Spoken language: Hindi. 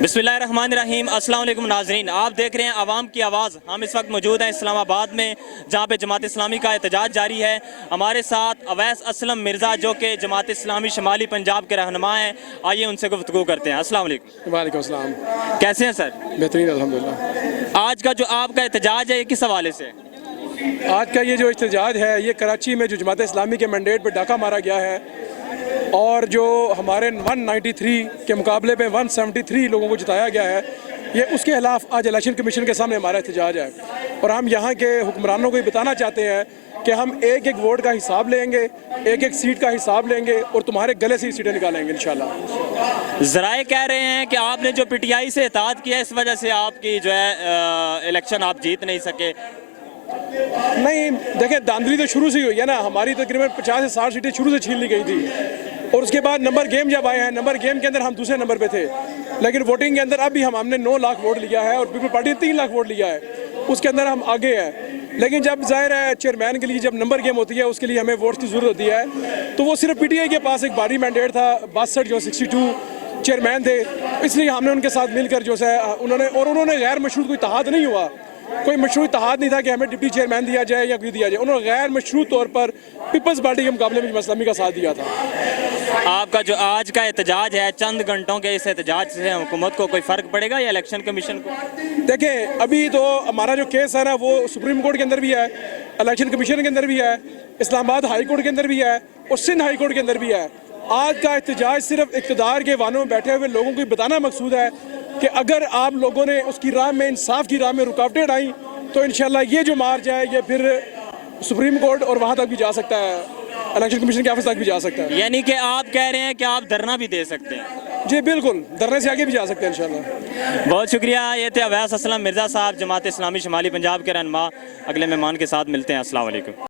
बिस्मिल्लाहिर्रहमानिर्रहीम। अस्सलाम वालेकुम नाज़रीन, आप देख रहे हैं आवाम की आवाज़। हम इस वक्त मौजूद हैं इस्लामाबाद में, जहाँ पे जमात इस्लामी का एहतजाज जारी है। हमारे साथ अवैस असलम मिर्ज़ा, जो कि जमात इस्लामी शुमाली पंजाब के रहनुमा हैं। आइए उनसे गुफ्तगू करते हैं। अस्सलाम वालेकुम। वालेकुम अस्सलाम। कैसे हैं सर? बेहतरीन अल्हम्दुलिल्लाह। आज का जो आपका एहतजाज है, ये किस हवाले से? आज का ये जो एहतजाज है, ये कराची में जो जमात इस्लामी के मैंडेट पर डाका मारा गया है और जो हमारे 193 के मुकाबले में 173 लोगों को जिताया गया है, ये उसके खिलाफ आज इलेक्शन कमीशन के सामने हमारा एहतजाज है। और हम यहाँ के हुक्मरानों को ये बताना चाहते हैं कि हम एक एक वोट का हिसाब लेंगे, एक एक सीट का हिसाब लेंगे और तुम्हारे गले से ही सीटें निकालेंगे इंशाल्लाह। ज़राए कह रहे हैं कि आपने जो PTI से इत्तेहाद किया, इस वजह से आपकी जो है इलेक्शन आप जीत नहीं सके। नहीं, देखिए, धांधली तो शुरू से ही हुई है ना। हमारी तकरीबन 50 से 60 सीटें शुरू से छीन ली गई थी और उसके बाद नंबर गेम जब आए हैं, नंबर गेम के अंदर हम दूसरे नंबर पे थे, लेकिन वोटिंग के अंदर अभी हमने 9 लाख वोट लिया है और पीपल पार्टी ने 3 लाख वोट लिया है, उसके अंदर हम आगे हैं। लेकिन जब जाहिर है चेयरमैन के लिए जब नंबर गेम होती है, उसके लिए हमें वोट्स की ज़रूरत होती है। तो वो सिर्फ PTI के पास एक भारी मैंडेट था, 62 जो 62 चेयरमैन थे, इसलिए हमने उनके साथ मिलकर जो है उन्होंने गैर मशरूत कोई इत्तेहाद नहीं हुआ, कोई मशरूत इत्तेहाद नहीं था कि हमें डिप्टी चेयरमैन दिया जाए या कोई दिया जाए। उन्होंने गैर मशरूत तौर पर पीपल्स पार्टी के मुकाबले में जमात इस्लामी का साथ दिया था। आपका जो आज का एहतजाज है, चंद घंटों के इस एहतजाज से हुकूमत को कोई फ़र्क पड़ेगा या इलेक्शन कमीशन को? देखें, अभी तो हमारा जो केस है ना, वो सुप्रीम कोर्ट के अंदर भी है, इलेक्शन कमीशन के अंदर भी है, इस्लामाबाद हाई कोर्ट के अंदर भी है और सिंध हाई कोर्ट के अंदर भी है। आज का एहतजाज सिर्फ इक़्तिदार के वानों में बैठे हुए लोगों को बताना मकसूद है कि अगर आप लोगों ने उसकी राह में, इंसाफ की राह में रुकावटें डाई, तो इंशाल्लाह ये जो मार्च है ये फिर सुप्रीम कोर्ट और वहाँ तक भी जा सकता है, इलेक्शन कमीशन के ऑफिस तक भी जा सकता है। यानी कि आप कह रहे हैं कि आप धरना भी दे सकते हैं? जी बिल्कुल, धरने से आगे भी जा सकते हैं इंशाल्लाह। बहुत शुक्रिया। ये थे अवैस असलम मिर्ज़ा साहब, जमात इस्लामी शुमाली पंजाब के रहनुमा। अगले मेहमान के साथ मिलते हैं। अस्सलाम वालेकुम।